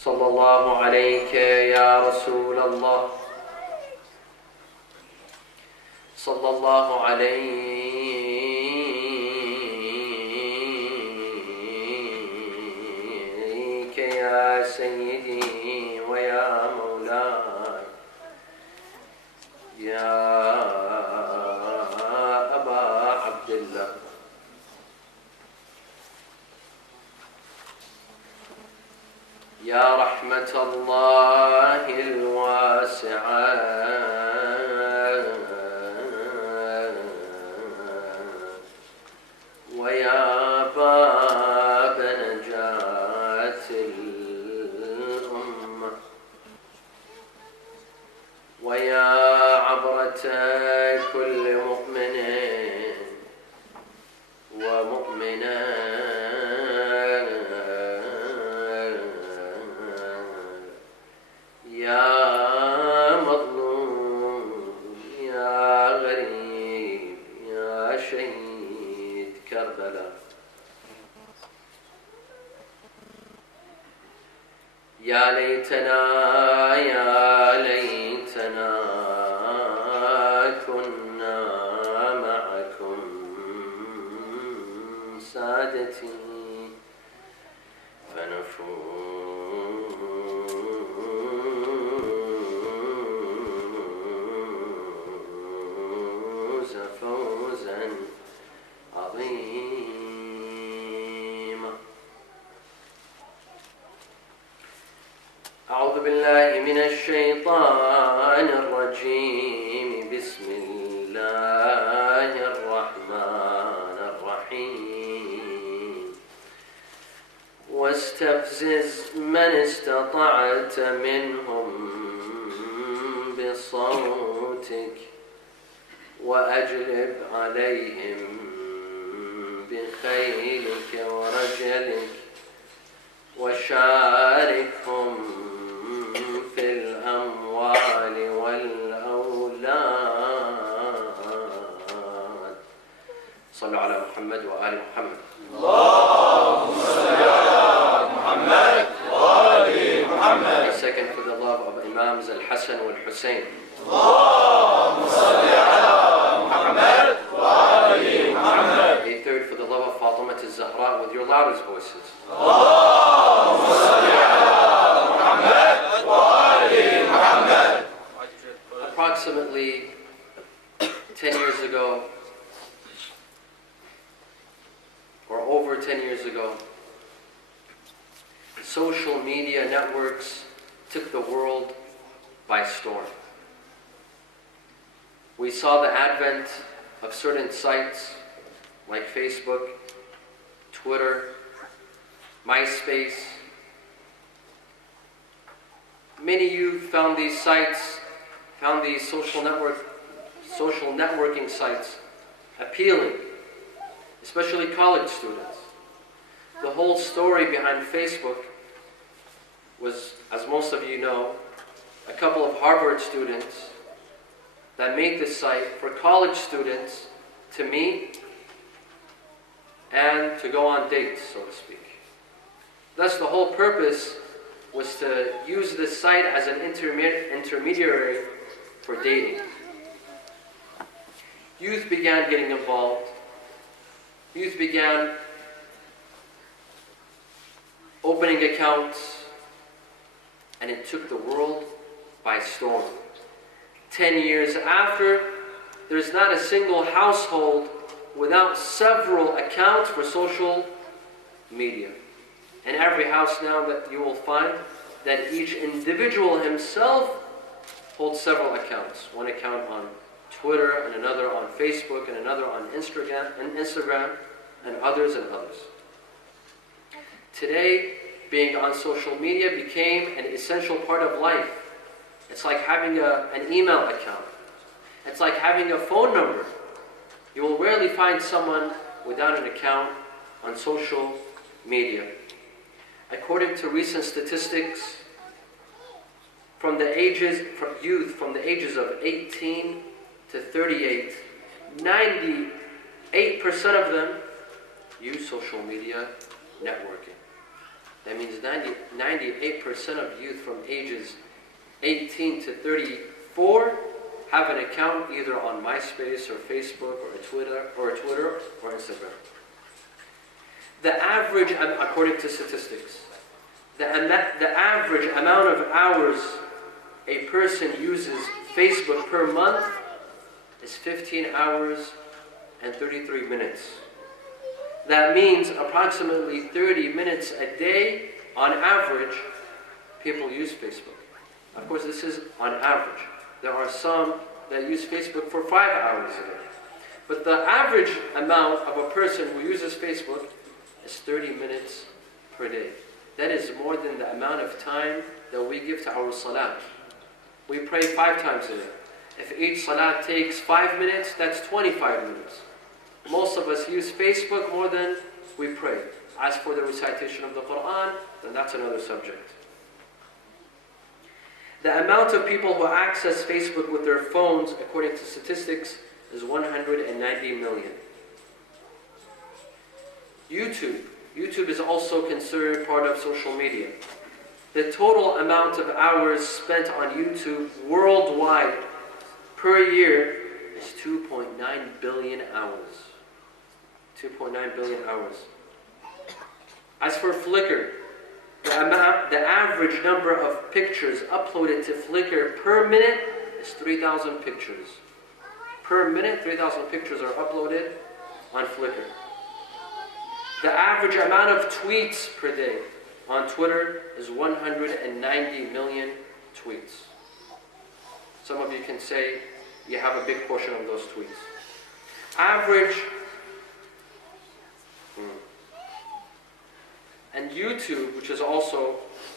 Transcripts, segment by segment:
صلى الله عليك يا رسول الله صلى الله عليك يا سيدي ويا مولاي يا أبا عبد الله يا رحمة الله الواسعة ويا باب نجاة الأمة ويا عبرة كل مؤمن ومؤمنة يا مظلوم يا غريب يا شهيد كربلاء يا ليتنا كنا معكم سادتي فنفوز فوزا عظيما. أعوذ بالله من الشيطان الرجيم. بسم الله الرحمن الرحيم. واستفزز من استطعت منهم بصوتك وأجلب عليهم بخيلك ورجلك وشاركهم في الأموال والأولاد. صلوا على محمد وآل محمد. اللهم صل على محمد وآل محمد. A second for the love of Imams Al-Hassan wal-Hussein. اللهم صل على محمد وآل محمد. A third for the love of Fatima al-Zahra with your loudest voices. اللهم صل على محمد وآل محمد. Approximately 10 years ago, or over 10 years ago, social media networks took the world by storm. We saw the advent of certain sites like Facebook, Twitter, MySpace. Many youth found these sites, found these social networking sites appealing, especially college students. The whole story behind Facebook was, as most of you know, a couple of Harvard students that made this site for college students to meet and to go on dates, so to speak. Thus, the whole purpose was to use this site as an intermediary for dating. Youth began getting involved. Youth began opening accounts, and it took the world by storm. 10 years after, there's not a single household without several accounts for social media. In every house now that you will find that each individual himself holds several accounts. One account on Twitter, and another on Facebook, and another on Instagram, and others and others. Today, being on social media became an essential part of life. It's like having an email account. It's like having a phone number. You will rarely find someone without an account on social media. According to recent statistics, from the ages of 18 to 38, 98% of them use social media networking. That means 98% of youth from ages 18 to 34 have an account either on MySpace or Facebook or Twitter or Instagram. The average, according to statistics, the average amount of hours a person uses Facebook per month is 15 hours and 33 minutes. That means approximately 30 minutes a day on average people use Facebook. Of course, this is on average. There are some that use Facebook for 5 hours a day. But the average amount of a person who uses Facebook is 30 minutes per day. That is more than the amount of time that we give to our salat. We pray 5 times a day. If each salat takes 5 minutes, that's 25 minutes. Most of us use Facebook more than we pray. As for the recitation of the Quran, then that's another subject. The amount of people who access Facebook with their phones, according to statistics, is 190 million. YouTube is also considered part of social media. The total amount of hours spent on YouTube worldwide per year is 2.9 billion hours. 2.9 billion hours. As for Flickr, the average number of pictures uploaded to Flickr per minute is 3,000 pictures. Per minute, 3,000 pictures are uploaded on Flickr. The average amount of tweets per day on Twitter is 190 million tweets. Some of you can say you have a big portion of those tweets. And YouTube, which is also,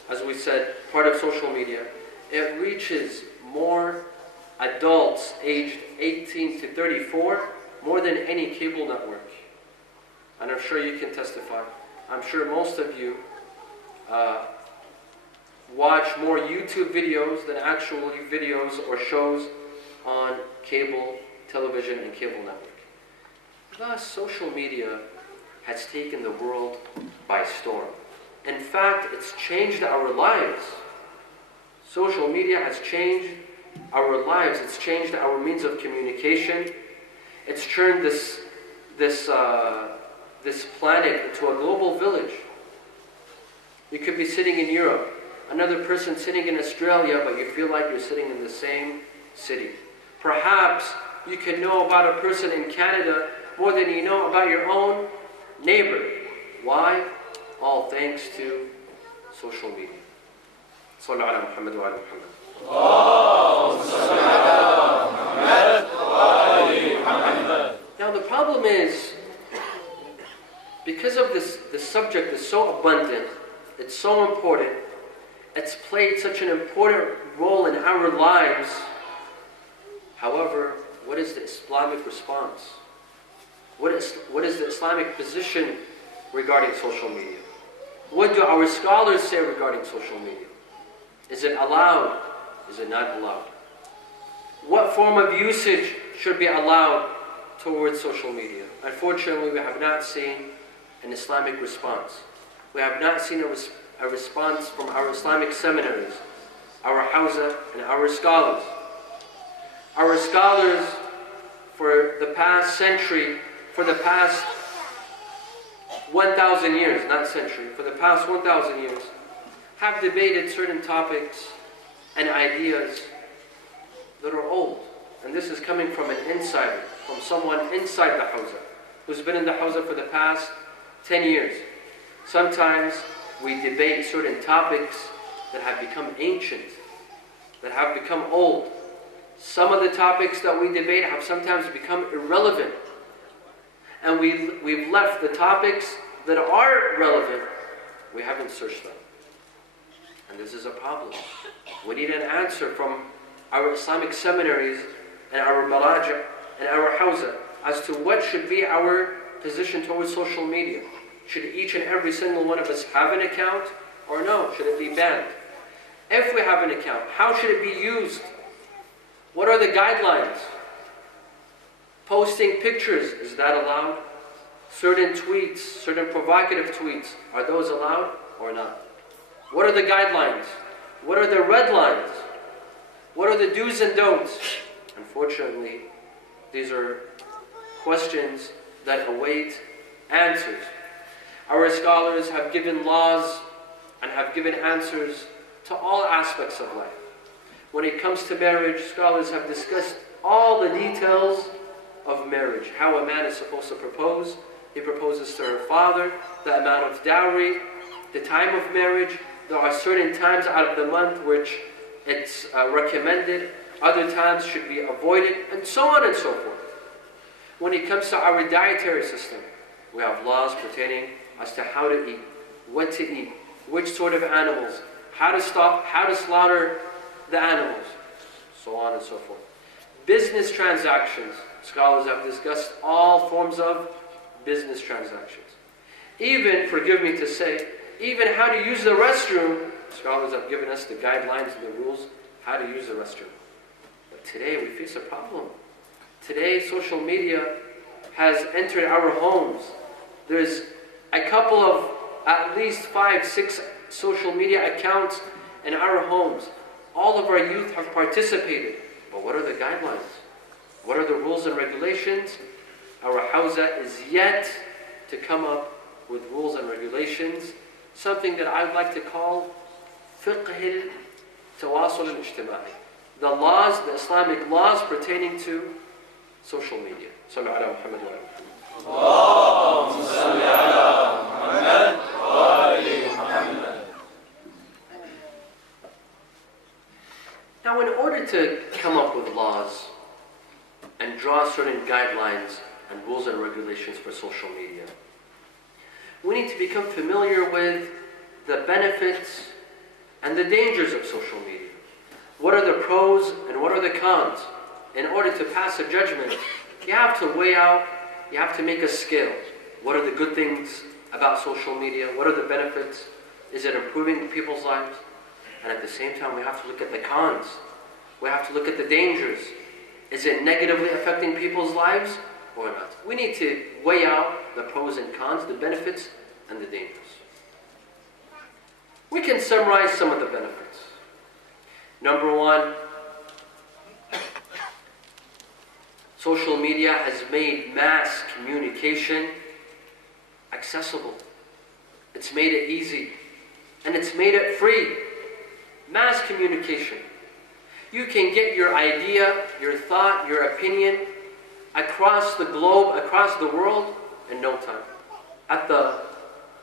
as we said, part of social media, it reaches more adults aged 18 to 34 more than any cable network. And I'm sure you can testify. I'm sure most of you watch more YouTube videos than actually videos or shows on cable television and cable network. Thus, social media has taken the world by storm. In fact, it's changed our lives. Social media has changed our lives. It's changed our means of communication. It's turned this planet into a global village. You could be sitting in Europe, another person sitting in Australia, but you feel like you're sitting in the same city. Perhaps you can know about a person in Canada more than you know about your own neighbor. Why? All thanks to social media. Sallu ala Muhammad wa ala Muhammad. Now the problem is, because of this subject is so abundant, it's so important, it's played such an important role in our lives. However, what is the Islamic response? What is the Islamic position regarding social media? What do our scholars say regarding social media? Is it allowed? Is it not allowed? What form of usage should be allowed towards social media? Unfortunately, we have not seen an Islamic response. We have not seen a response from our Islamic seminaries, our Hawza, and our scholars. Our scholars, for the past century, for the past 1,000 years, not century, for the past 1,000 years, have debated certain topics and ideas that are old. And this is coming from an insider, from someone inside the Hawza, who's been in the Hawza for the past 10 years. Sometimes we debate certain topics that have become ancient, that have become old. Some of the topics that we debate have sometimes become irrelevant. And we've left the topics that are relevant, we haven't searched them. And this is a problem. We need an answer from our Islamic seminaries and our maraja and our hawza as to what should be our position towards social media. Should each and every single one of us have an account or no? Should it be banned? If we have an account, how should it be used? What are the guidelines? Posting pictures, is that allowed? Certain tweets, certain provocative tweets, are those allowed or not? What are the guidelines? What are the red lines? What are the do's and don'ts? Unfortunately, these are questions that await answers. Our scholars have given laws and have given answers to all aspects of life. When it comes to marriage, scholars have discussed all the details of marriage. How a man is supposed to propose. He proposes to her father, the amount of dowry, the time of marriage. There are certain times out of the month which it's recommended. Other times should be avoided, and so on and so forth. When it comes to our dietary system, we have laws pertaining as to how to eat, what to eat, which sort of animals, how to slaughter the animals, so on and so forth. Business transactions, scholars have discussed all forms of business transactions. Even, forgive me to say, even how to use the restroom, scholars have given us the guidelines and the rules how to use the restroom. But today we face a problem. Today social media has entered our homes. There's a couple of at least 5, 6 social media accounts in our homes. All of our youth have participated. But what are the guidelines? What are the rules and regulations? Our Hawza is yet to come up with rules and regulations, something that I would like to call fiqh al-tawasul al-ijtima'i. The laws, the Islamic laws pertaining to social media. Sallu ala Muhammad wa ala Allahumma salli ala Muhammad wa ali Muhammad. Now, in order to come up with laws and draw certain guidelines and rules and regulations for social media, we need to become familiar with the benefits and the dangers of social media. What are the pros and what are the cons? In order to pass a judgment, you have to weigh out, you have to make a scale. What are the good things about social media? What are the benefits? Is it improving people's lives? And at the same time, we have to look at the cons. We have to look at the dangers. Is it negatively affecting people's lives or not? We need to weigh out the pros and cons, the benefits and the dangers. We can summarize some of the benefits. Number one, social media has made mass communication accessible. It's made it easy. And it's made it free. Mass communication. You can get your idea, your thought, your opinion across the globe, across the world in no time. At the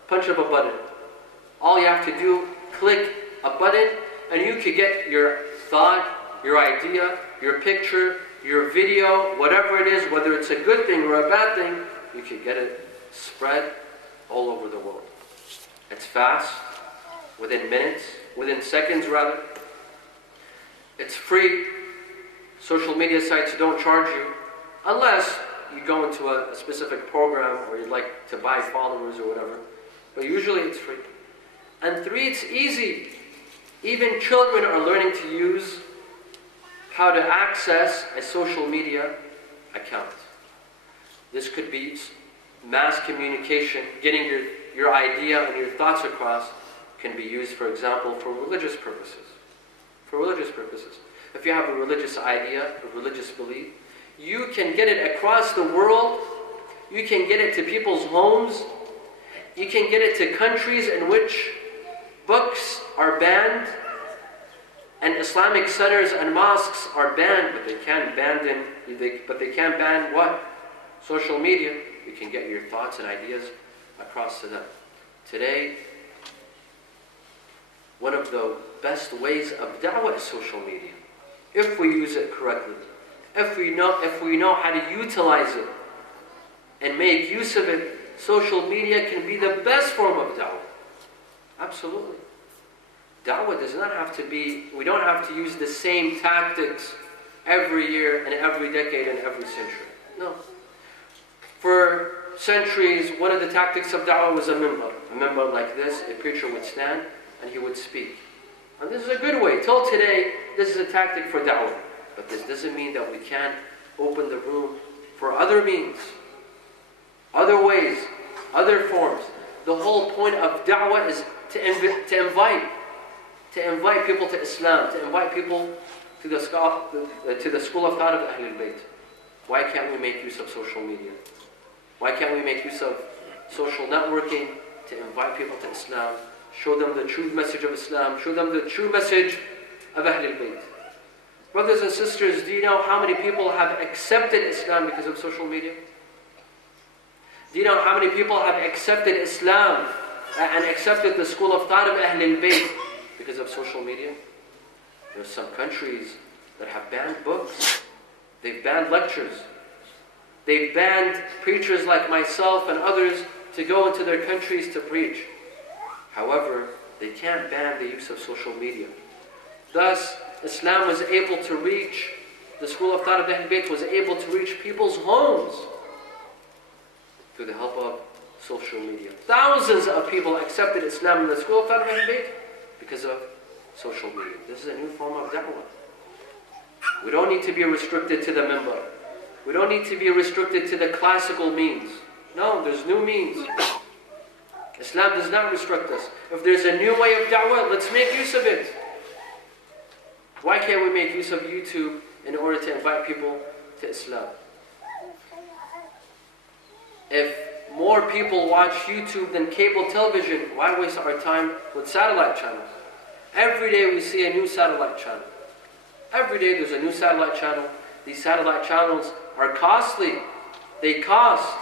punch of a button. All you have to do, click a button, and you can get your thought, your idea, your picture, your video, whatever it is, whether it's a good thing or a bad thing, you can get it spread all over the world. It's fast, within minutes, within seconds rather. It's free. Social media sites don't charge you, unless you go into a specific program or you'd like to buy followers or whatever. But usually it's free. And 3, it's easy. Even children are learning to use how to access a social media account. This could be mass communication, getting your idea and your thoughts across can be used, for example, for religious purposes. For religious purposes. If you have a religious idea, a religious belief, you can get it across the world. You can get it to people's homes. You can get it to countries in which books are banned and Islamic centers and mosques are banned, but they can't ban what? Social media. You can get your thoughts and ideas across to them. Today, one of the best ways of da'wah is social media. If we use it correctly. If we know how to utilize it and make use of it, social media can be the best form of da'wah. Absolutely. Da'wah does not have to be, we don't have to use the same tactics every year and every decade and every century. No. For centuries, one of the tactics of da'wah was a minbar. A minbar like this, a preacher would stand and he would speak. And this is a good way. Till today, this is a tactic for da'wah. But this doesn't mean that we can't open the room for other means, other ways, other forms. The whole point of da'wah is to invite. to invite people to Islam, to invite people to the school of thought of Ahlul Bayt. Why can't we make use of social media? Why can't we make use of social networking to invite people to Islam, show them the true message of Islam, show them the true message of Ahlul Bayt? Brothers and sisters, do you know how many people have accepted Islam because of social media? Do you know how many people have accepted Islam and accepted the school of thought of Ahlul Bayt because of social media? There are some countries that have banned books. They've banned lectures. They've banned preachers like myself and others to go into their countries to preach. However, they can't ban the use of social media. Thus, Islam was able to reach, the school of thought of Ahlul Bayt was able to reach people's homes through the help of social media. Thousands of people accepted Islam in the school of thought of Ahlul Bayt because of social media. This is a new form of da'wah. We don't need to be restricted to the minbar. We don't need to be restricted to the classical means. No, there's new means. Islam does not restrict us. If there's a new way of da'wah, let's make use of it. Why can't we make use of YouTube in order to invite people to Islam? If more people watch YouTube than cable television, why waste our time with satellite channels? Every day we see a new satellite channel. Every day there's a new satellite channel. These satellite channels are costly. They cost.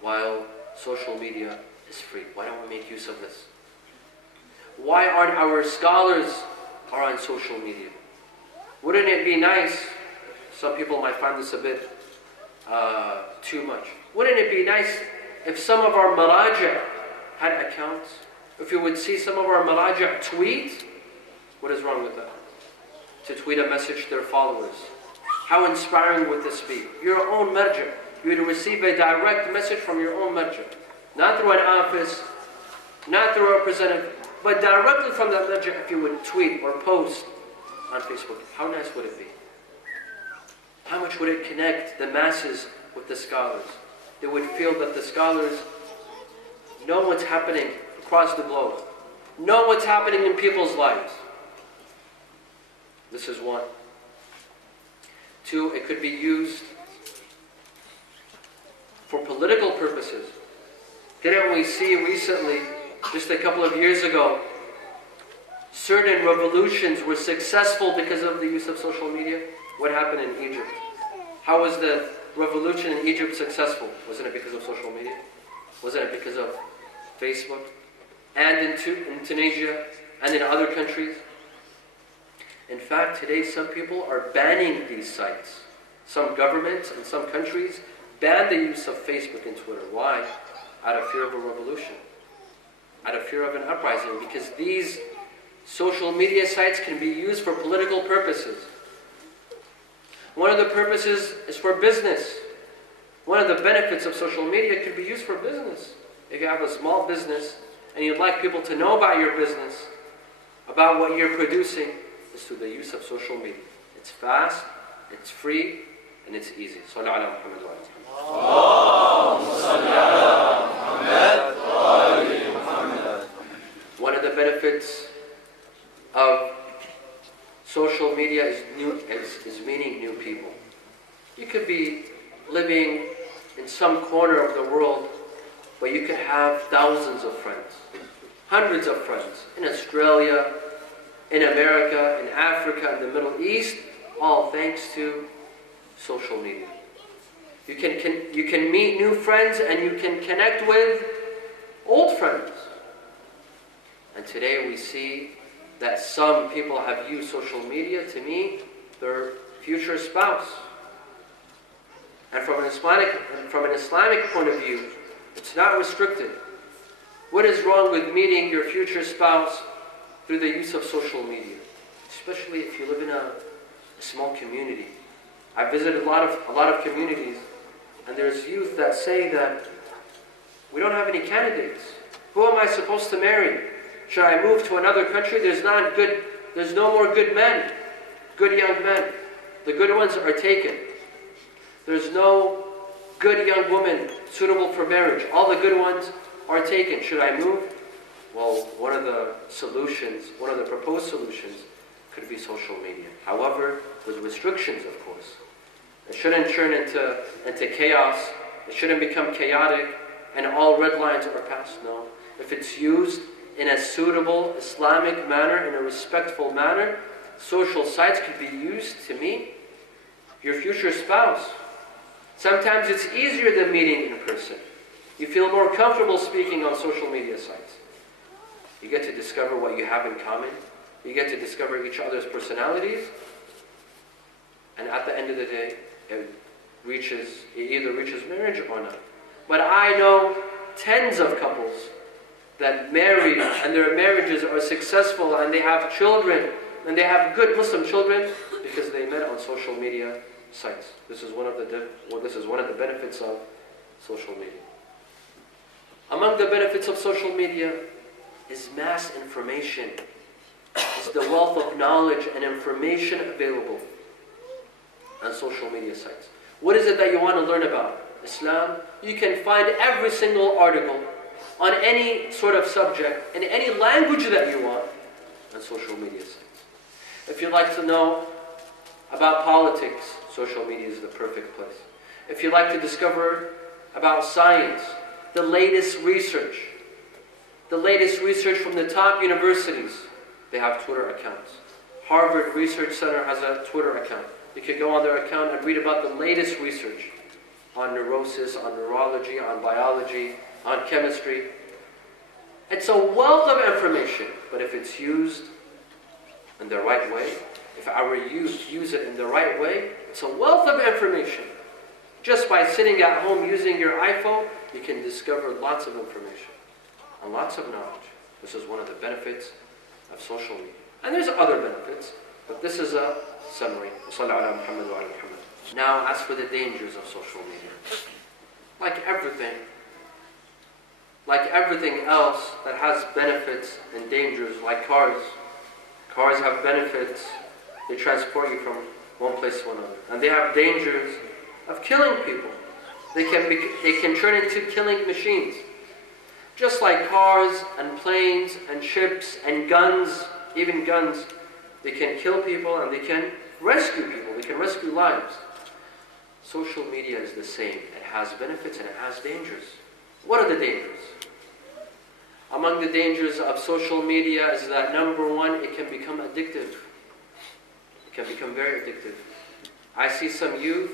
While social media is free. Why don't we make use of this? Why aren't our scholars on social media? Wouldn't it be nice, some people might find this a bit too much. Wouldn't it be nice if some of our maraja had accounts? If you would see some of our maraja tweet? What is wrong with that? To tweet a message to their followers. How inspiring would this be? Your own marja. You would receive a direct message from your own marja. Not through an office, not through a representative, but directly from that marja if you would tweet or post on Facebook. How nice would it be? How much would it connect the masses with the scholars? They would feel that the scholars know what's happening across the globe. Know what's happening in people's lives. This is one. Two, it could be used for political purposes. Didn't we see recently, just a couple of years ago, certain revolutions were successful because of the use of social media? What happened in Egypt? How was the revolution in Egypt successful? Wasn't it because of social media? Wasn't it because of Facebook? And in Tunisia and in other countries? In fact, today some people are banning these sites. Some governments and some countries ban the use of Facebook and Twitter. Why? Out of fear of a revolution. Out of fear of an uprising. Because these social media sites can be used for political purposes. One of the purposes is for business. One of the benefits of social media could be used for business. If you have a small business and you'd like people to know about your business, about what you're producing, is through the use of social media. It's fast, it's free, and it's easy. Sallu ala Muhammad wa ala. One of the benefits of social media is meeting new people. You could be living in some corner of the world where you could have thousands of friends, hundreds of friends, in Australia, in America, in Africa, in the Middle East, all thanks to social media. You can meet new friends and you can connect with old friends. And today we see that some people have used social media to meet their future spouse. And from an Islamic point of view, it's not restricted. What is wrong with meeting your future spouse through the use of social media? Especially if you live in a small community. I visited a lot of communities, and there's youth that say that we don't have any candidates. Who am I supposed to marry? Should I move to another country? There's no more good men, good young men. The good ones are taken. There's no good young woman suitable for marriage. All the good ones are taken. Should I move? Well, one of the proposed solutions could be social media. However, with restrictions, of course. It shouldn't turn into chaos. It shouldn't become chaotic and all red lines are passed. No. If it's used in a suitable Islamic manner, in a respectful manner, social sites could be used to meet your future spouse. Sometimes it's easier than meeting in person. You feel more comfortable speaking on social media sites. You get to discover what you have in common. You get to discover each other's personalities. And at the end of the day, it either reaches marriage or not. But I know tens of couples that marry and their marriages are successful and they have children and they have good Muslim children because they met on social media sites. This is one of the benefits of social media. Among the benefits of social media is mass information. It's the wealth of knowledge and information available on social media sites. What is it that you want to learn about? Islam? You can find every single article on any sort of subject, in any language that you want, on social media sites. If you'd like to know about politics, social media is the perfect place. If you'd like to discover about science, the latest research from the top universities, they have Twitter accounts. Harvard Research Center has a Twitter account. You could go on their account and read about the latest research on neurosis, on neurology, on biology, on chemistry. It's a wealth of information, but if it's used in the right way, if our youth use it in the right way, it's a wealth of information. Just by sitting at home using your iPhone, you can discover lots of information and lots of knowledge. This is one of the benefits of social media. And there's other benefits, but this is a summary. Now, as for the dangers of social media, like everything else that has benefits and dangers, like cars. Cars have benefits. They transport you from one place to another. And they have dangers of killing people. They can turn into killing machines. Just like cars and planes and ships and guns, even guns, they can kill people and they can rescue people. They can rescue lives. Social media is the same. It has benefits and it has dangers. What are the dangers? Among the dangers of social media is that, number one, it can become addictive. It can become very addictive. I see some youth,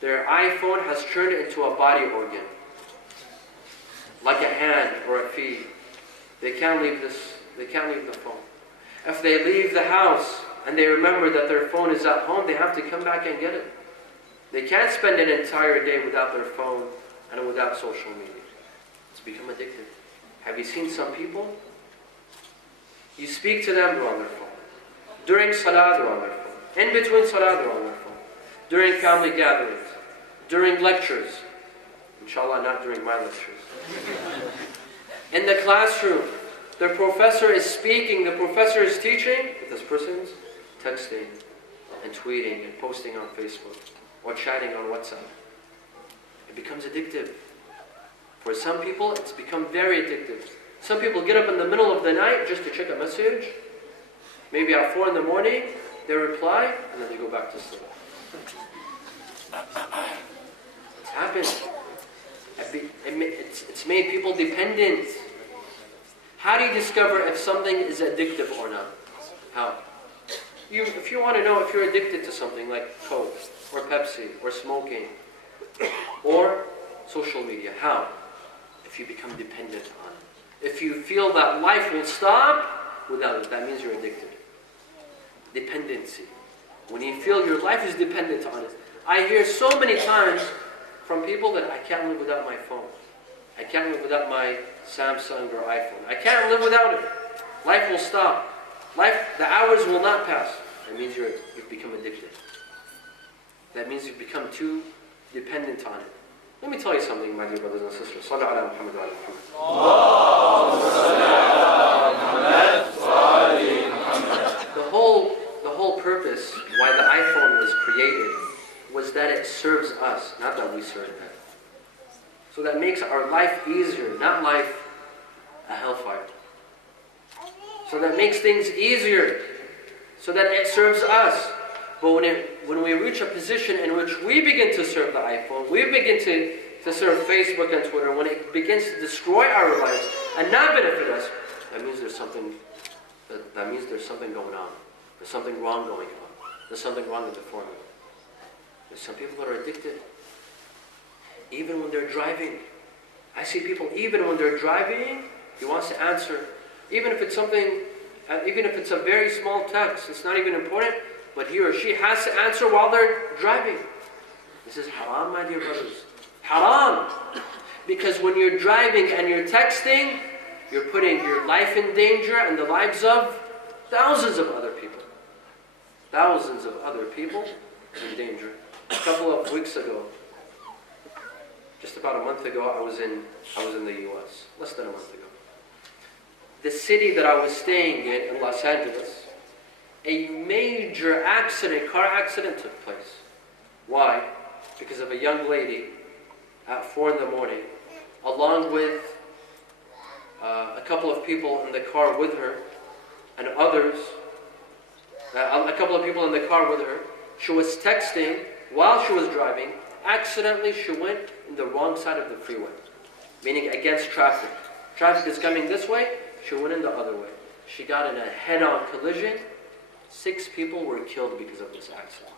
their iPhone has turned into a body organ, like a hand or a feet. They can't leave the phone. If they leave the house and they remember that their phone is at home, they have to come back and get it. They can't spend an entire day without their phone and without social media. It's become addictive. Have you seen some people? You speak to them, they're on their phone. During salah, they're on their phone. In between salah, they're on their phone. During family gatherings. During lectures. Inshallah, not during my lectures. In the classroom, the professor is speaking, the professor is teaching, but this person's texting and tweeting and posting on Facebook or chatting on WhatsApp. It becomes addictive. For some people, it's become very addictive. Some people get up in the middle of the night just to check a message. Maybe at 4 in the morning, they reply, and then they go back to sleep. It's happened. It's made people dependent. How do you discover if something is addictive or not? How? If you want to know if you're addicted to something like Coke, or Pepsi, or smoking, or social media, how? If you become dependent on it. If you feel that life will stop without it, that means you're addicted. Dependency. When you feel your life is dependent on it. I hear so many times from people that I can't live without my phone. I can't live without my Samsung or iPhone. I can't live without it. Life will stop. The hours will not pass. That means you've become addicted. That means you've become too dependent on it. Let me tell you something, my dear brothers and sisters. Sallu ala Muhammad wa ala Muhammad. The whole purpose why the iPhone was created was that it serves us, not that we serve it. So that makes our life easier, not life a hellfire. So that makes things easier, so that it serves us. But when we reach a position in which we begin to serve the iPhone, we begin to serve Facebook and Twitter, when it begins to destroy our lives and not benefit us, that means there's something going on. There's something wrong going on. There's something wrong with the formula. There's some people that are addicted. Even when they're driving. I see people, even when they're driving, he wants to answer. Even if it's a very small text, it's not even important, but he or she has to answer while they're driving. This is haram, my dear brothers. Haram. Because when you're driving and you're texting, you're putting your life in danger and the lives of thousands of other people. Thousands of other people in danger. A couple of weeks ago, just about a month ago, I was in the U.S. Less than a month ago. The city that I was staying in Los Angeles, a major car accident took place. Why? Because of a young lady at 4 in the morning, along with a couple of people in the car with her, and others, a couple of people in the car with her. She was texting while she was driving. Accidentally, she went in the wrong side of the freeway, meaning against traffic. Traffic is coming this way, she went in the other way. She got in a head-on collision. 6 people were killed because of this accident.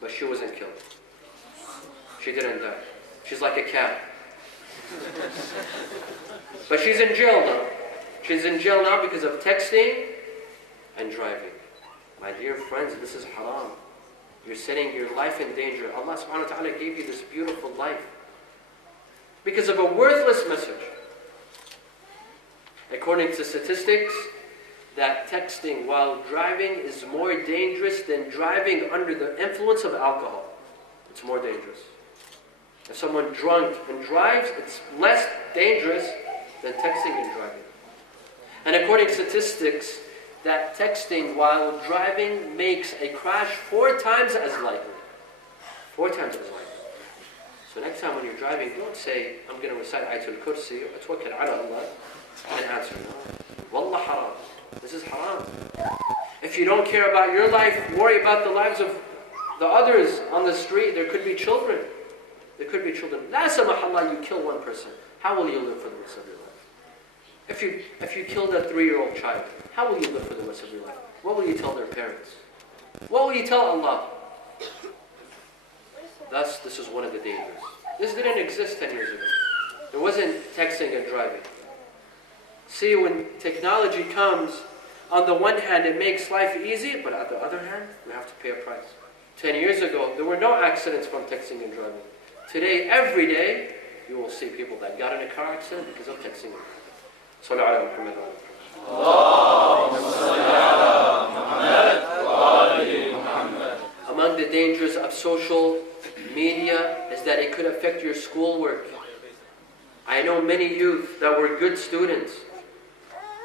But she wasn't killed. She didn't die. She's like a cat. But she's in jail now. She's in jail now because of texting and driving. My dear friends, this is haram. You're setting your life in danger. Allah subhanahu wa ta'ala gave you this beautiful life because of a worthless message. According to statistics, that texting while driving is more dangerous than driving under the influence of alcohol. It's more dangerous. If someone drunk and drives, it's less dangerous than texting and driving. And according to statistics, that texting while driving makes a crash 4 times as likely. 4 times as likely. So next time when you're driving, don't say, I'm going to recite Ayatul Kursi, Atwakkal ala Allah, and answer, no. Wallah haram. This is haram. If you don't care about your life, worry about the lives of the others on the street. There could be children. There could be children. La samahallah, you kill one person. How will you live for the rest of your life? If you killed a 3-year-old child, how will you live for the rest of your life? What will you tell their parents? What will you tell Allah? Thus, this is one of the dangers. This didn't exist 10 years ago. There wasn't texting and driving. See, when technology comes, on the one hand, it makes life easy, but on the other hand, we have to pay a price. 10 years ago, there were no accidents from texting and driving. Today, every day, you will see people that got in a car accident because of texting and driving. Sallu ala Muhammad wa Muhammad. Among the dangers of social media is that it could affect your schoolwork. I know many youth that were good students,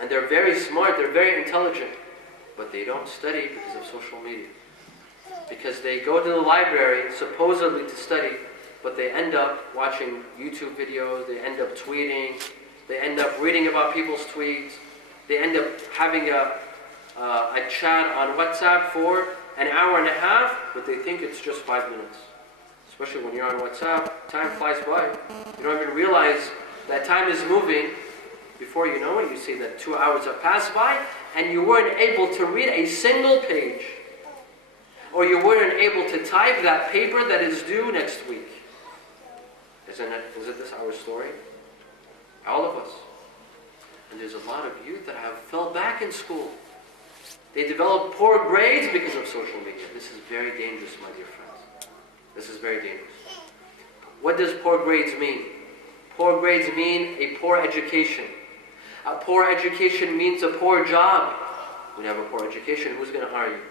and they're very smart, they're very intelligent, but they don't study because of social media. Because they go to the library supposedly to study, but they end up watching YouTube videos, they end up tweeting, they end up reading about people's tweets, they end up having a chat on WhatsApp for an hour and a half, but they think it's just 5 minutes. Especially when you're on WhatsApp, time flies by. You don't even realize that time is moving. Before you know it, you see that 2 hours have passed by, and you weren't able to read a single page. Or you weren't able to type that paper that is due next week. Isn't this our story? All of us. And there's a lot of youth that have fell back in school. They develop poor grades because of social media. This is very dangerous, my dear friends. This is very dangerous. What does poor grades mean? Poor grades mean a poor education. A poor education means a poor job. When you have a poor education, who's going to hire you?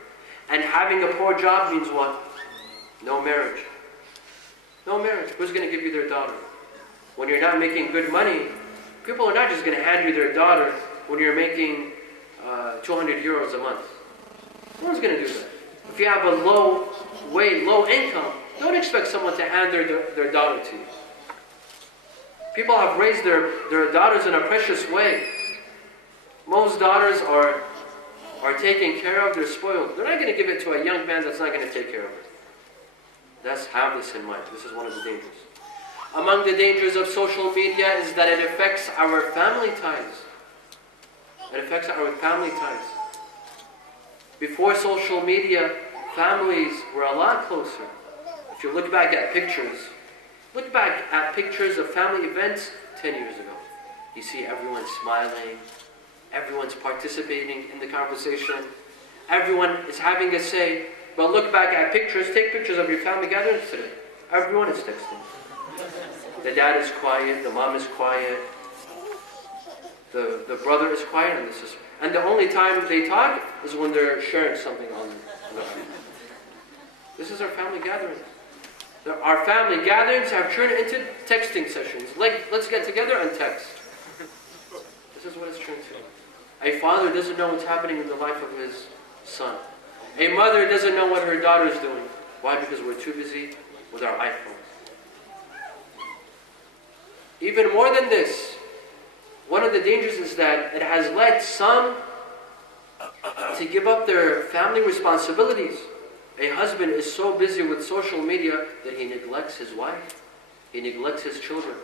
And having a poor job means what? No marriage. No marriage. Who's going to give you their daughter? When you're not making good money, people are not just going to hand you their daughter when you're making 200 euros a month. No one's going to do that. If you have a low income, don't expect someone to hand their daughter to you. People have raised their daughters in a precious way. Most daughters are taken care of, they're spoiled. They're not going to give it to a young man that's not going to take care of it. Let's have this in mind. This is one of the dangers. Among the dangers of social media is that it affects our family ties. It affects our family ties. Before social media, families were a lot closer. If you look back at pictures of family events 10 years ago. You see everyone smiling, everyone's participating in the conversation, everyone is having a say. But look back at pictures, take pictures of your family gatherings today. Everyone is texting. The dad is quiet, the mom is quiet, the brother is quiet, and the sister. And the only time they talk is when they're sharing something on the phone. This is our family gatherings. Our family gatherings have turned into texting sessions. Like, let's get together and text. This is what it's turned to. A father doesn't know what's happening in the life of his son. A mother doesn't know what her daughter is doing. Why? Because we're too busy with our iPhones. Even more than this, one of the dangers is that it has led some to give up their family responsibilities. A husband is so busy with social media that he neglects his wife. He neglects his children.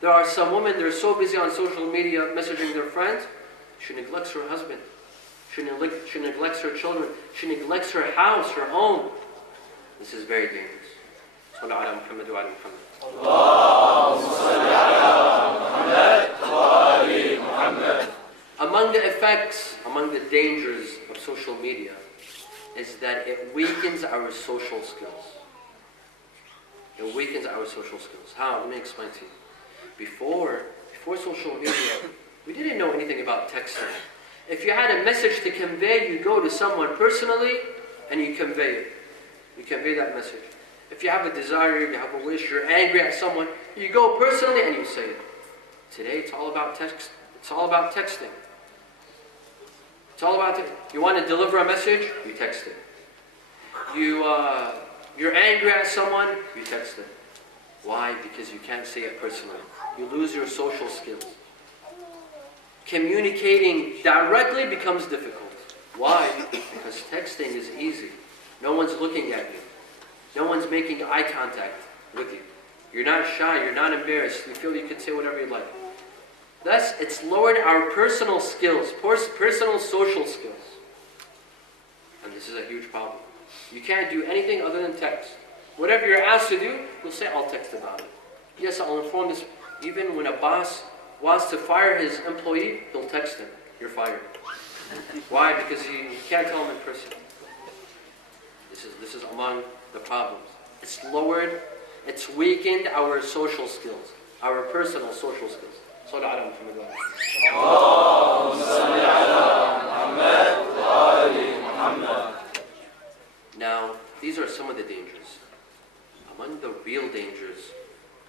There are some women, they're so busy on social media messaging their friends, she neglects her husband. She neglects her children. She neglects her house, her home. This is very dangerous. Sallallahu ala Muhammad wa ala Muhammad. Allahumma salli ala Muhammad wa ali Muhammad. Among the effects, among the dangers of social media is that it weakens our social skills. It weakens our social skills. How? Let me explain to you. Before social media, we didn't know anything about texting. If you had a message to convey, you go to someone personally and you convey it. You convey that message. If you have a desire, you have a wish, you're angry at someone, you go personally and you say it. Today it's all about text. It's all about texting. It's all about you want to deliver a message, you text it. You're angry at someone, you text it. Why? Because you can't say it personally. You lose your social skills. Communicating directly becomes difficult. Why? Because texting is easy. No one's looking at you. No one's making eye contact with you. You're not shy, you're not embarrassed. You feel you can say whatever you like. Thus, it's lowered our personal skills, personal social skills. And this is a huge problem. You can't do anything other than text. Whatever you're asked to do, you'll say, I'll text about it. Yes, I'll inform this. Even when a boss wants to fire his employee, he'll text him, you're fired. Why? Because he can't tell him in person. This is among the problems. It's lowered, it's weakened our social skills, our personal social skills. Now, these are some of the dangers. Among the real dangers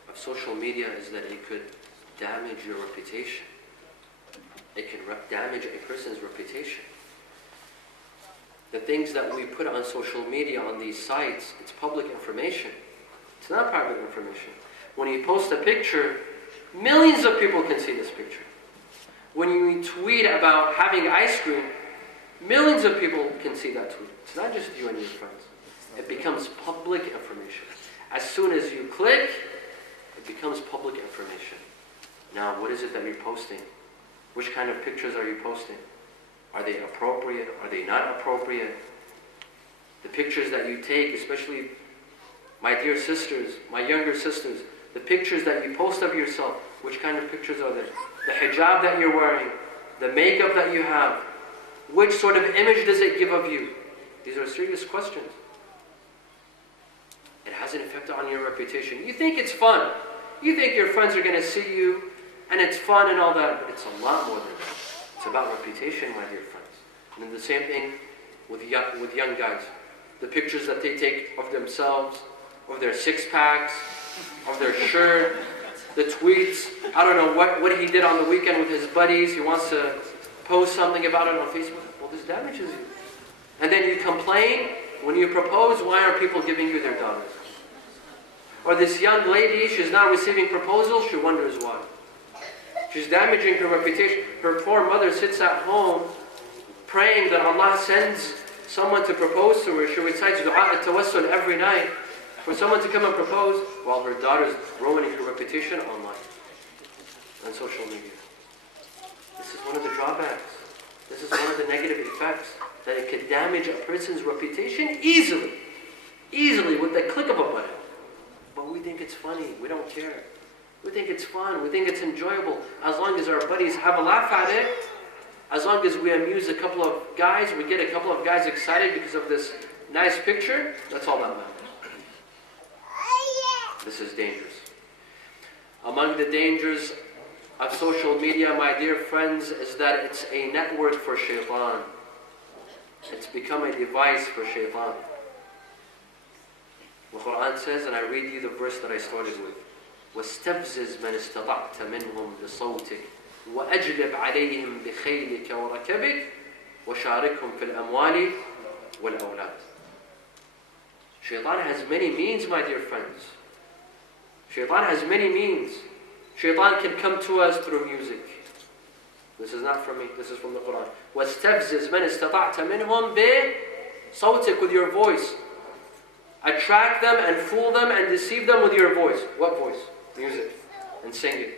of social media is that it could damage your reputation. It can damage a person's reputation. The things that we put on social media, on these sites, it's public information. It's not private information. When you post a picture, millions of people can see this picture. When you tweet about having ice cream, millions of people can see that tweet. It's not just you and your friends. It becomes public information. As soon as you click, it becomes public information. Now, what is it that you're posting? Which kind of pictures are you posting? Are they appropriate? Are they not appropriate? The pictures that you take, especially my dear sisters, my younger sisters, the pictures that you post of yourself, which kind of pictures are they? The hijab that you're wearing, the makeup that you have, which sort of image does it give of you? These are serious questions. It has an effect on your reputation. You think it's fun. You think your friends are going to see you, and it's fun and all that, but it's a lot more than that. It's about reputation, my dear friends. And then the same thing with young guys. The pictures that they take of themselves, of their six-packs, of their shirt, the tweets. I don't know what he did on the weekend with his buddies. He wants to post something about it on Facebook. Well, this damages you. And then you complain when you propose, why are people giving you their daughters? Or this young lady, she's not receiving proposals, she wonders why. She's damaging her reputation. Her poor mother sits at home praying that Allah sends someone to propose to her. She recites dua al-tawassul every night for someone to come and propose, while her daughter's ruining her reputation online, on social media. This is one of the drawbacks. This is one of the negative effects, that it could damage a person's reputation easily with the click of a button. But we think it's funny, we don't care. We think it's fun, we think it's enjoyable. As long as our buddies have a laugh at it, as long as we amuse a couple of guys, we get a couple of guys excited because of this nice picture, that's all that matters. This is dangerous. Among the dangers of social media, my dear friends, is that it's a network for shaitan. It's become a device for shaitan. The Quran says, and I read you the verse that I started with, وَاسْتَفْزِزْ مَنِ اسْتَطَعْتَ مِنْهُمْ بِصَوْتِكَ وَأَجْلِبْ عَلَيْهِمْ بِخَيْلِكَ وَرَكَبِكَ وَشَارِكْهُمْ فِي الْأَمْوَالِ وَالْأَوْلَادِ. Shaitan has many means, my dear friends. Shaitan has many means. Shaitan can come to us through music. This is not from me, this is from the Quran. وَاسْتَفْزِزْ مَنِ اسْتَطَعْتَ مِنْهُمْ بِصَوْتِكَ, with your voice. Attract them and fool them and deceive them with your voice. What voice? Music. And singing.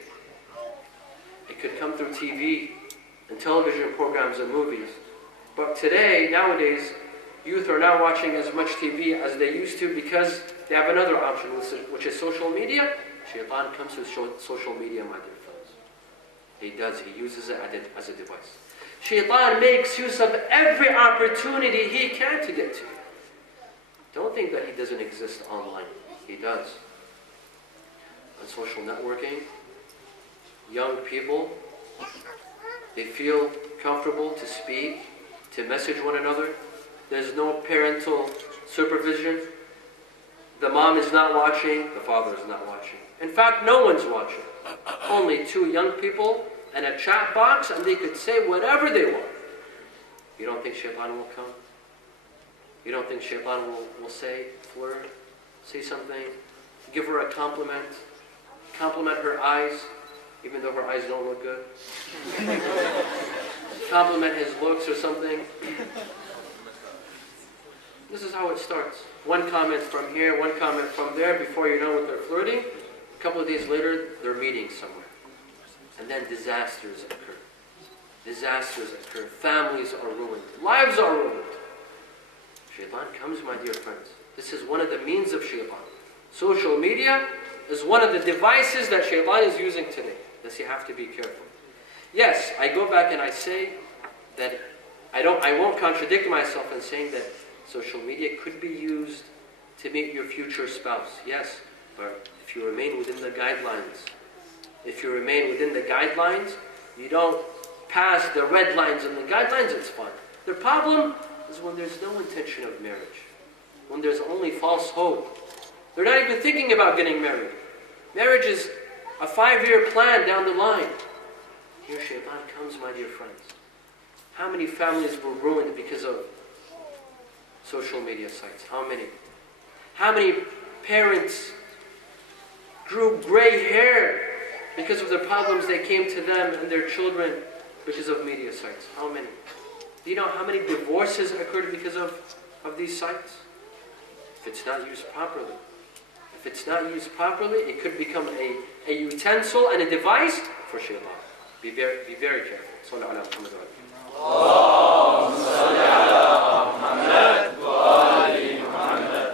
It could come through TV and television programs and movies. But today, nowadays, youth are not watching as much TV as they used to because they have another option, which is social media. Shaitan comes to social media, my dear friends. He does. He uses it as a device. Shaitan makes use of every opportunity he can to get to you. Don't think that he doesn't exist online. He does. On social networking, young people, they feel comfortable to speak, to message one another. There's no parental supervision. The mom is not watching, the father is not watching. In fact, no one's watching. Only two young people and a chat box, and they could say whatever they want. You don't think shaitan will come? You don't think shaitan will say, flirt, say something, give her a compliment her eyes, even though her eyes don't look good? Compliment his looks or something. This is how it starts. One comment from here, one comment from there. Before you know it, they're flirting. A couple of days later, they're meeting somewhere. And then disasters occur. Disasters occur. Families are ruined. Lives are ruined. Shaitan comes, my dear friends. This is one of the means of shaitan. Social media is one of the devices that shaitan is using today. Thus you have to be careful. Yes, I go back and I say that I won't contradict myself in saying that social media could be used to meet your future spouse. Yes, but if you remain within the guidelines, you don't pass the red lines and the guidelines, it's fine. The problem is when there's no intention of marriage, when there's only false hope. They're not even thinking about getting married. Marriage is a 5-year plan down the line. Here shaitan comes, my dear friends. How many families were ruined because of social media sites? How many? How many parents grew gray hair because of the problems that came to them and their children because of media sites? How many? Do you know how many divorces occurred because of these sites? If it's not used properly. It could become a utensil and a device for shaitan. Be very careful. Sallallahu alaihi wasallam.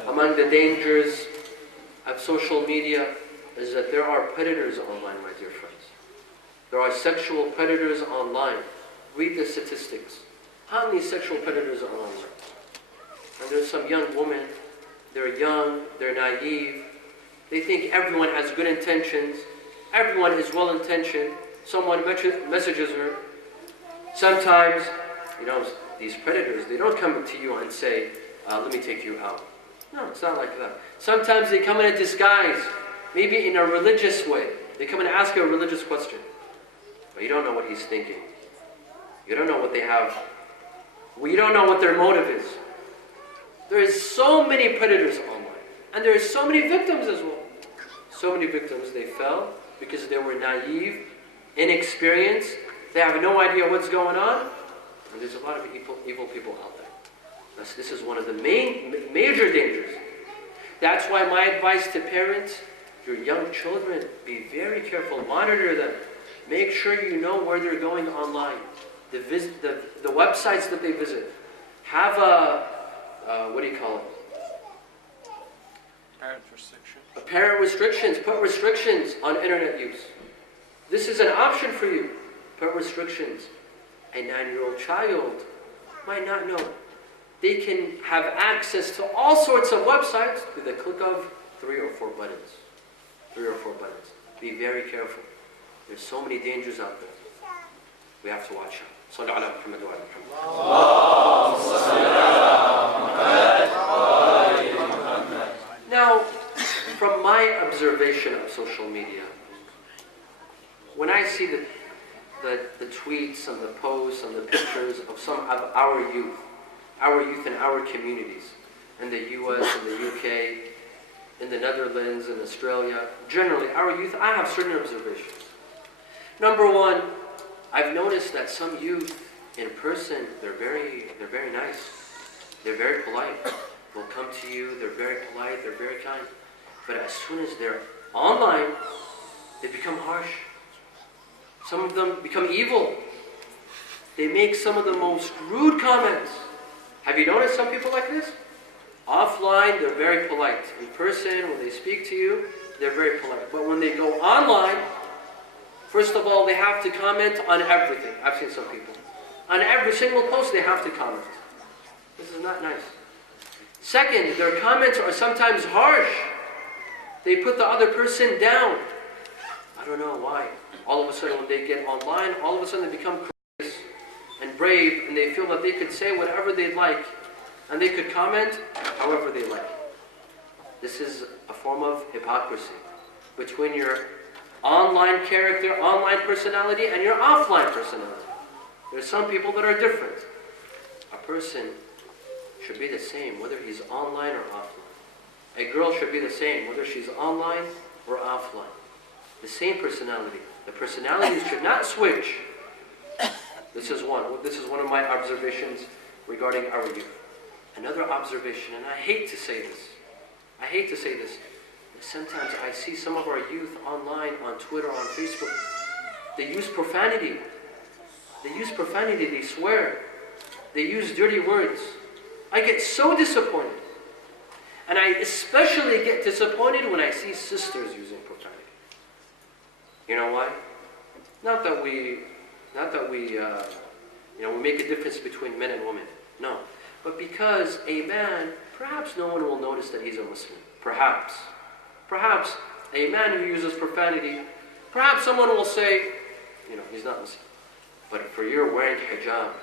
Among the dangers of social media is that there are predators online, my dear friends. There are sexual predators online. Read the statistics. How many sexual predators are online? And there's some young women, they're young, they're naive, they think everyone has good intentions, everyone is well-intentioned, someone messages her. Sometimes, these predators, they don't come to you and say, let me take you out. No, it's not like that. Sometimes they come in a disguise, maybe in a religious way. They come and ask you a religious question. But you don't know what he's thinking. You don't know what they have. You don't know what their motive is. There is so many predators online. And there are so many victims as well. So many victims, they fell because they were naive, inexperienced, they have no idea what's going on, and there's a lot of evil people out there. This is one of the major dangers. That's why my advice to parents, your young children, be very careful, monitor them. Make sure you know where they're going online, the websites that they visit. Have what do you call it? Parent restriction. Parent restrictions. Put restrictions on internet use. This is an option for you. Put restrictions. A 9-year-old child might not know. They can have access to all sorts of websites with the click of 3 or 4 buttons. 3 or 4 buttons. Be very careful. There's so many dangers out there. We have to watch out. صلوا على محمد وعلى محمد. Now, from my observation of social media, when I see the tweets and the posts and the pictures of some of our youth in our communities, in the US, in the UK, in the Netherlands, in Australia, generally our youth, I have certain observations. Number one, I've noticed that some youth in person, they're very nice. They're very polite. They'll come to you, they're very polite, they're very kind. But as soon as they're online, they become harsh. Some of them become evil. They make some of the most rude comments. Have you noticed some people like this? Offline, they're very polite. In person, when they speak to you, they're very polite. But when they go online, first of all, they have to comment on everything. I've seen some people. On every single post, they have to comment. This is not nice. Second, their comments are sometimes harsh. They put the other person down. I don't know why. All of a sudden, when they get online, all of a sudden they become courageous and brave, and they feel that they could say whatever they'd like, and they could comment however they like. This is a form of hypocrisy between your online character, online personality, and your offline personality. There's some people that are different. A person should be the same, whether he's online or offline. A girl should be the same, whether she's online or offline. The same personality. The personalities should not switch. This is one of my observations regarding our youth. Another observation, and I hate to say this, but sometimes I see some of our youth online, on Twitter, on Facebook, they use profanity. They swear. They use dirty words. I get so disappointed. And I especially get disappointed when I see sisters using profanity. You know why? Not that we make a difference between men and women. No. But because a man, perhaps no one will notice that he's a Muslim. Perhaps a man who uses profanity, perhaps someone will say, he's not Muslim. But if you're wearing hijab,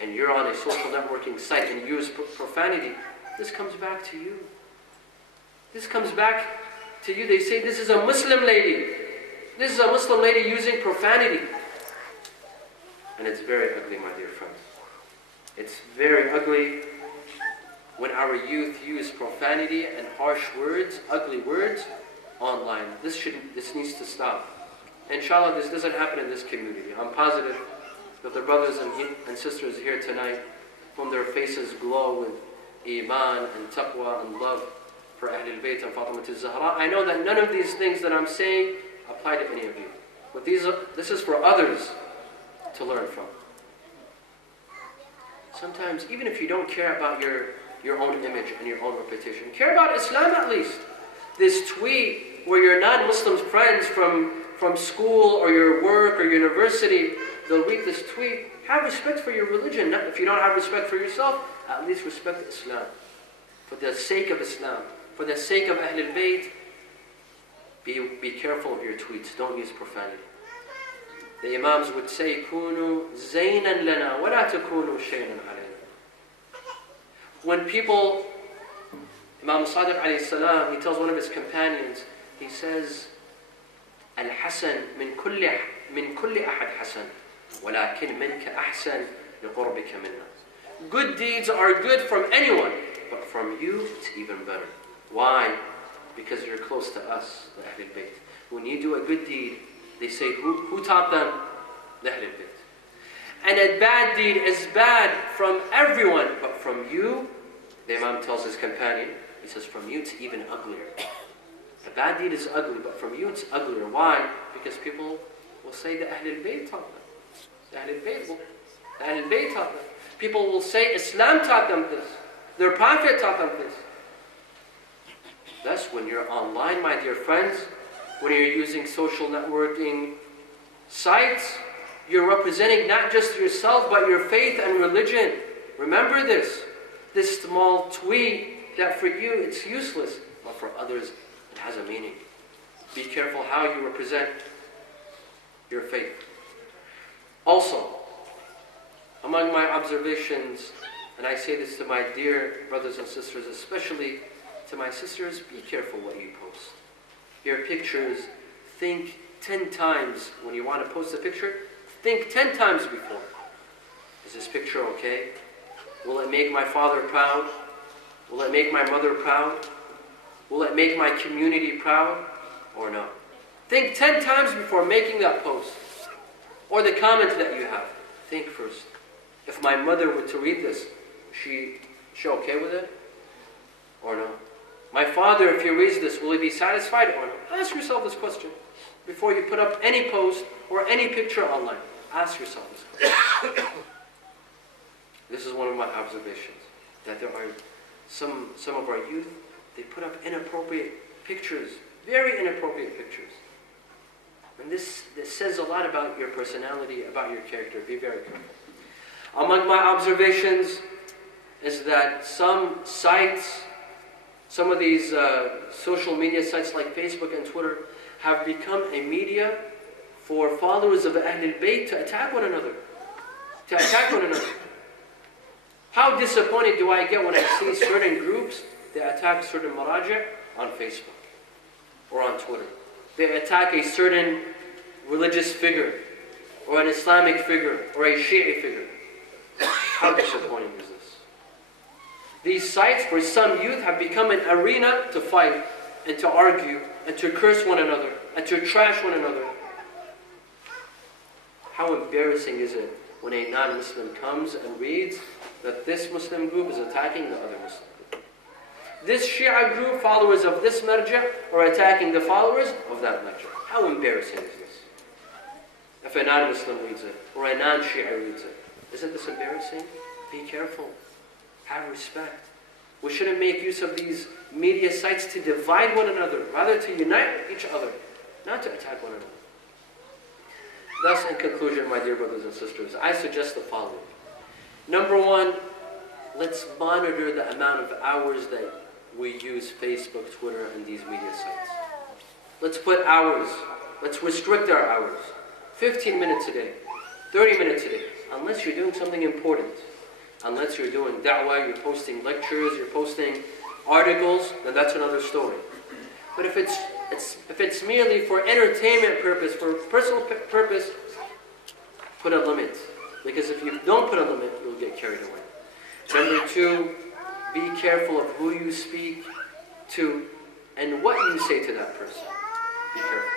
and you're on a social networking site and use profanity, this comes back to you. They say, this is a Muslim lady. This is a Muslim lady using profanity. And it's very ugly, my dear friends. It's very ugly when our youth use profanity and harsh words, ugly words, online. This needs to stop. Inshallah, this doesn't happen in this community. I'm positive that the brothers and sisters here tonight, whom their faces glow with iman and taqwa and love for Ahlul Bayt and Fatima al-Zahra, I know that none of these things that I'm saying apply to any of you. But this is for others to learn from. Sometimes, even if you don't care about your own image and your own reputation, care about Islam at least. This tweet where your non-Muslim friends from school or your work or university, they'll read this tweet. Have respect for your religion. If you don't have respect for yourself, at least respect Islam. For the sake of Islam, for the sake of Ahlul Bayt, be careful of your tweets. Don't use profanity. The Imams would say, "Kunu zaynan lana, wa la takunu shaynan alayna." When people, Imam Sadiq alayhi salam, he tells one of his companions, he says, "Al-Hasan min kulli ahad hasan, walakin minka ahsan liqurbika minna." Good deeds are good from anyone, but from you it's even better. Why? Because you're close to us, the Ahlul Bayt. When you do a good deed, they say, who taught them? The Ahlul Bayt. And a bad deed is bad from everyone, but from you, the Imam tells his companion, he says, from you it's even uglier. A bad deed is ugly, but from you it's uglier. Why? Because people will say the Ahlul Bayt taught them. The Ahlul Bayt taught them. People will say Islam taught them this. Their Prophet taught them this. Thus, when you're online, my dear friends, when you're using social networking sites, you're representing not just yourself, but your faith and religion. Remember this. This small tweet that for you it's useless, but for others it has a meaning. Be careful how you represent your faith. Also, among my observations, and I say this to my dear brothers and sisters, especially to my sisters, be careful what you post. Your pictures, think 10 times when you want to post a picture, think 10 times before. Is this picture okay? Will it make my father proud? Will it make my mother proud? Will it make my community proud? Or no? Think 10 times before making that post. Or the comment that you have. Think first. If my mother were to read this, is she okay with it? Or no? My father, if he reads this, will he be satisfied or no? Ask yourself this question before you put up any post or any picture online. Ask yourself this question. This is one of my observations, that there are some of our youth, they put up inappropriate pictures, very inappropriate pictures. And this says a lot about your personality, about your character. Be very careful. Among my observations is that some sites, some of these social media sites like Facebook and Twitter have become a media for followers of Ahlul Bayt to attack one another. How disappointed do I get when I see certain groups that attack certain maraji' on Facebook or on Twitter. They attack a certain religious figure or an Islamic figure or a Shi'i figure. How disappointing is this? These sites for some youth have become an arena to fight and to argue and to curse one another and to trash one another. How embarrassing is it when a non-Muslim comes and reads that this Muslim group is attacking the other Muslim group. This Shia group, followers of this marja', are attacking the followers of that marja'. How embarrassing is this? If a non-Muslim reads it, or a non-Shia reads it. Isn't this embarrassing? Be careful. Have respect. We shouldn't make use of these media sites to divide one another, rather to unite each other, not to attack one another. Thus, in conclusion, my dear brothers and sisters, I suggest the following. Number one, let's monitor the amount of hours that we use Facebook, Twitter, and these media sites. Let's put hours. Let's restrict our hours. 15 minutes a day, 30 minutes a day, unless you're doing something important. Unless you're doing da'wah, you're posting lectures, you're posting articles, then that's another story. But if it's merely for entertainment purpose, for personal purpose, put a limit. Because if you don't put a limit, you'll get carried away. Number two, be careful of who you speak to and what you say to that person. Be careful.